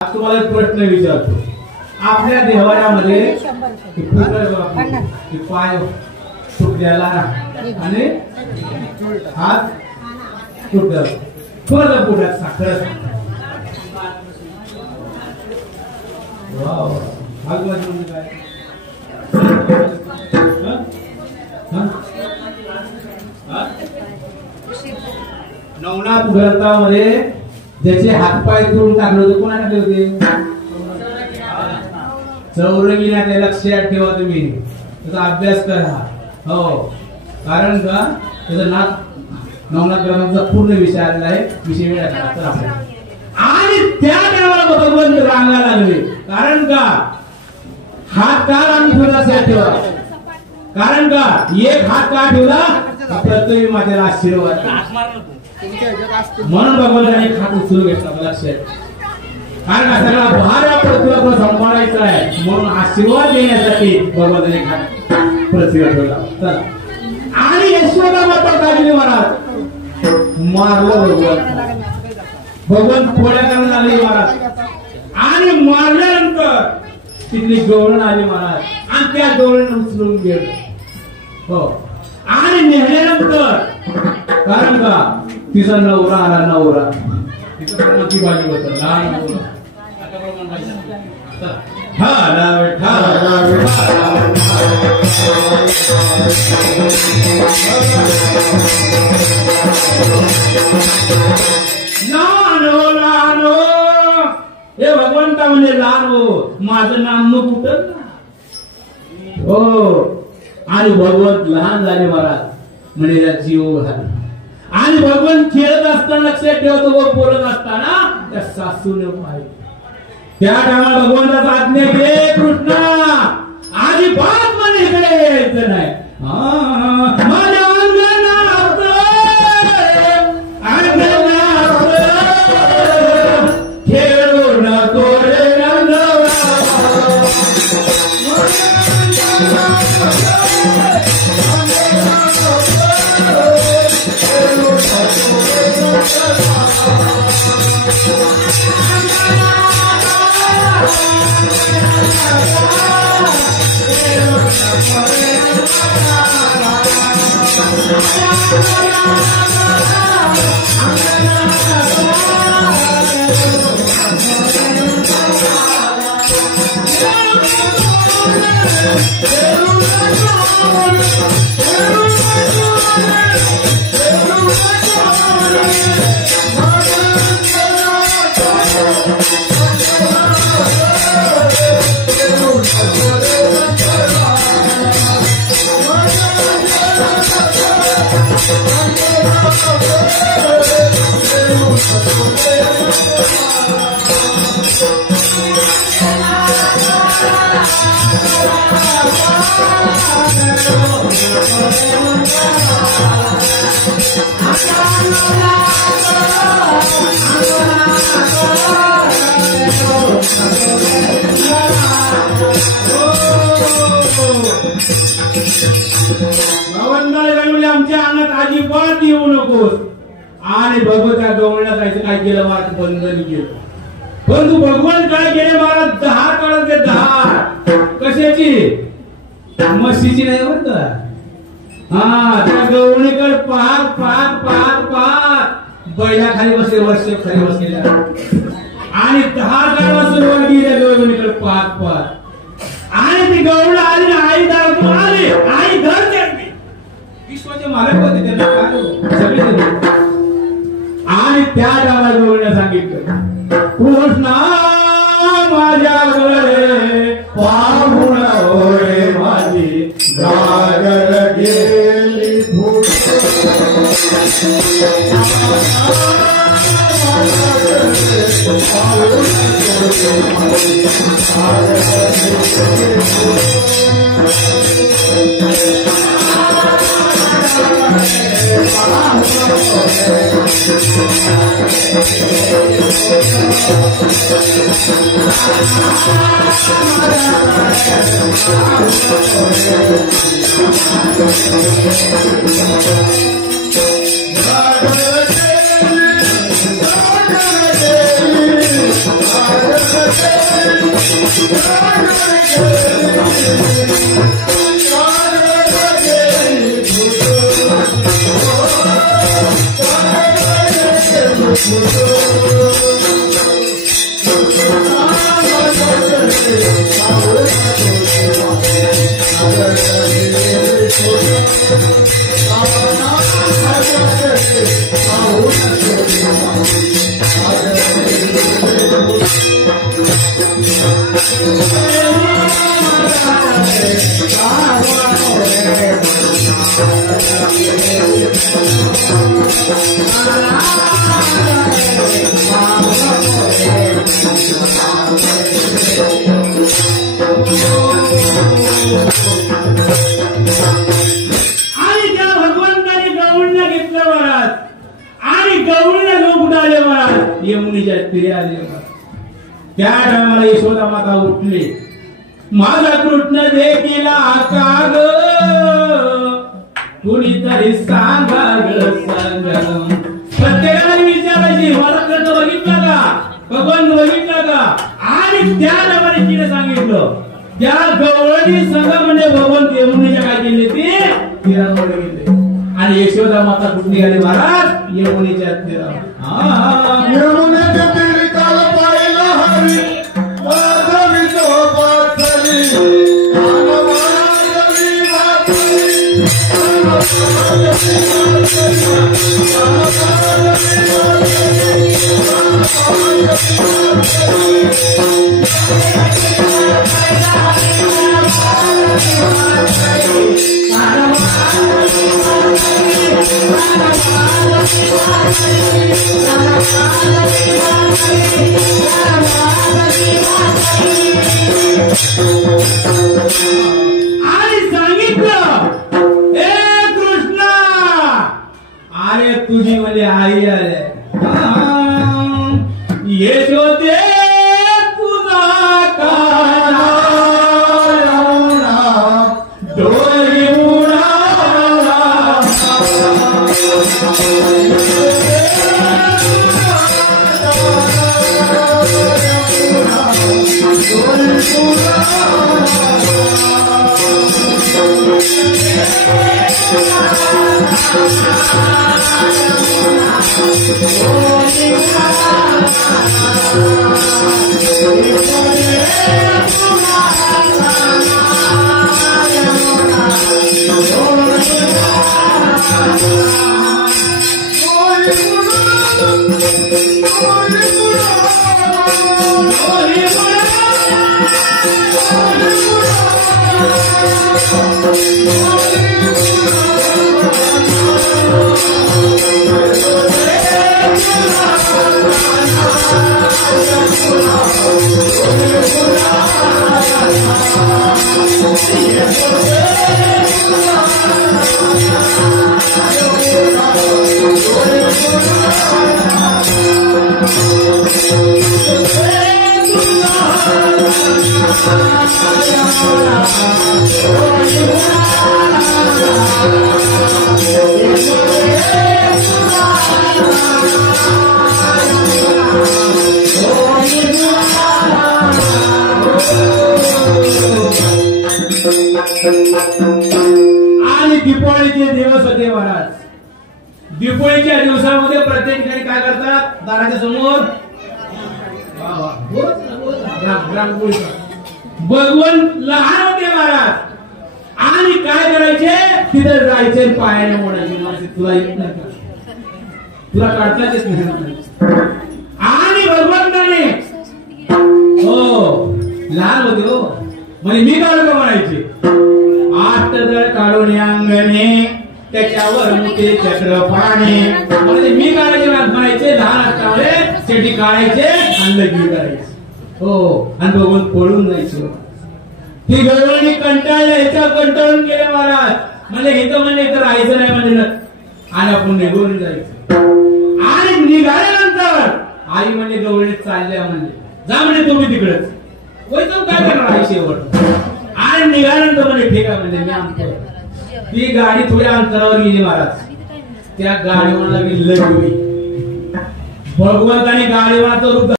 तुम्हाला एक प्रश्न विचारतो. आपल्या देवाऱ्यामध्ये पाय तुटलेला आणि हात तुटला थोडं पोटात साखर नवनाथ ग्रंथामध्ये ज्याचे हातपाय तुडून टाकले होते कोणा टाकले होते? चौरंगीला. ते लक्षात ठेवा तुम्ही, त्याचा अभ्यास करा. हो, कारण का त्याचं नवनाथ ग्रंथाचा पूर्ण विषय आलेला आहे. विषय मिळाला आणि त्या टायमाला भगवंत रांगायला लागले. कारण का हात का आणि लक्षात ठेवा. कारण का एक हात का ठेवला पृथ्वी मातेला आशीर्वाद म्हणून भगवंताने हात उचलून घेतला. लक्षात. कारण सगळा भार या पृथ्वीवर सांभाळायचा आहे म्हणून आशीर्वाद देण्यासाठी भगवंताने हात पृथ्वीवर ठेवला. चला. आणि यशोदा माता काजली महाराज मारलं भगवंत पोळ्या करायला आले महाराज. आणि मारल्यानंतर तिथली गवळण आली महाराज आणि त्या गवळण उचलून गेलं. हो. आणि नेल्यानंतर कारण का तिचा नवरा आला. नवरा तिचा ती बाजू होत लहान हे भगवंता म्हणजे लहान हो माझं नाम न कुठं हो. आणि भगवंत लहान झाले महाराज म्हणजे जीव झाला. आणि भगवंत खेळत असताना लक्षात ठेवतो व बोलत असताना त्या सासूने पाहिजे. त्या टायमाला भगवंताचा आज्ञा घे कृष्णा आणि बात म्हणे इकडे यायचं नाही. माझ्या अंगणात खेळू नको रे आमच्या अंगात अजिबात येऊ नकोस. आणि भगवंता गवळण्यात जायचं काय केलं महाराज बंधन केलं. परंतु भगवान काय केले महाराज दहार काढत ते दहार कशाची म्हशीची नाही म्हणत. हा त्या गवळणीकडे पाहत पाहत पाहत पाहत बैला खाली बसले वर्ष खाली बसलेल्या आणि दहार काढवा सुरुवात केली त्या गवळणीकडे पाहत पाहत. आणि ती गवळण आली आई दार आली आई धर विश्वाचे मालक होते त्यांना सगळे. आणि त्या गावाला गवळण्या सांगितलं कृष्णा माझ्या गळे पाहुण होय माझी गागर गेली फुट Thank you. यमुनेच्या तीरी आले. त्या टायमाला यशोदा माता उठली. माझा कृष्ण देखीला काग कुणीतरी सांगा ग सांग. प्रत्येकाने विचारायची मला कृष्ण बघितला का, भगवान बघितला का. आणि त्या टायमाला तिने सांगितलं त्या गवळणी संघ म्हणजे भगवान यमुनेच्या काय केले ते तीरावर गेले. आणि यशोदा माता कुठली आली महाराज यमुनेच्या तीरावर. यमुनेच्या तीरी काल पाहिला हरी आणि सांगितलं हे कृष्ण अरे तुझी म्हणजे आई आले यशोदे तुझा काना डोळी आणि दीपावलीचे दिवस होते महाराज. दीपावलीच्या दिवसामध्ये प्रत्येक ठिकाणी काय करतात दाराच्या समोर भगवान लहान होते महाराज. आणि काय करायचे तिथे जायचे पायाने मोडायचे. तुला येत नाही का, तुला काढता येत नाही. आणि भगवंताने हो लहान होते हो म्हणजे मी काढू का म्हणायचे. 8 दळ काढून अंगणे त्याच्यावर मोठे चक्र पाणी म्हणजे मी काढायचे म्हणायचे. लहान असल्यामुळे शेटी काढायचे आणि लग्न करायचे. हो आणि भगवंत पळून जायचे. ती गवळणी कंटाळल्या ह्याच्या कंटाळून गेले महाराज. म्हणजे इथं म्हणजे इथं राहायचं नाही म्हणजे आणि आपण निघून जायचं. आणि निघाल्यानंतर आई म्हणजे गवळणी चालल्या म्हणजे जा म्हणजे तुम्ही तिकडेच वैतून काय करणार आई शेवट. आणि निघाल्यानंतर म्हणजे ठीक आहे म्हणजे मी आमचं ती गाडी थोड्या अंतरावर गेली महाराज. त्या गाडीवाला मी लग्न भगवंताने गाडीवाला रूप